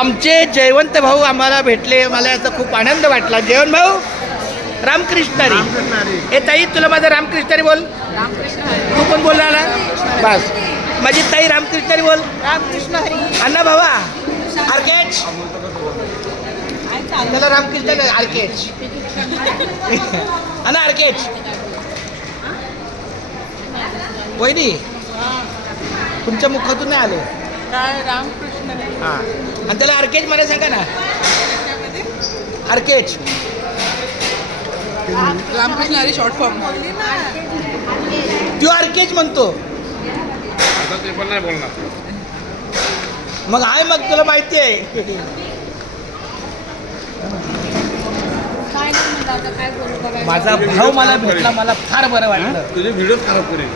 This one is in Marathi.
आमचे जयवंत भाऊ आम्हाला भेटले, मला याचा खूप आनंद वाटला. जयवंत भाऊ रामकृष्ण हरी. हे ताई तुला माझं रामकृष्ण हरी बोल. तू पण बोलला ना बस. माझी ताई रामकृष्ण हरी बोल. रामकृष्ण हरी. अण्णा भावा आर्केच त्याला रामकृष्ण हरी आर्केच अण्णा आर्केच वहिनी तुमच्या मुखातून नाही आले काय रामकृष्ण हरी. हां आणि त्याला आर्केच मला सांगा ना. आर्केच रामकृष्ण हरी शॉर्ट फॉर्म. तू आर्केच म्हणतो ते पण नाही बोलणार. मग आहे मग तुला माहिती आहे. माझा भाऊ मला भेटला, मला फार बरं वाटलं. तुझे व्हिडिओ खराब करेल.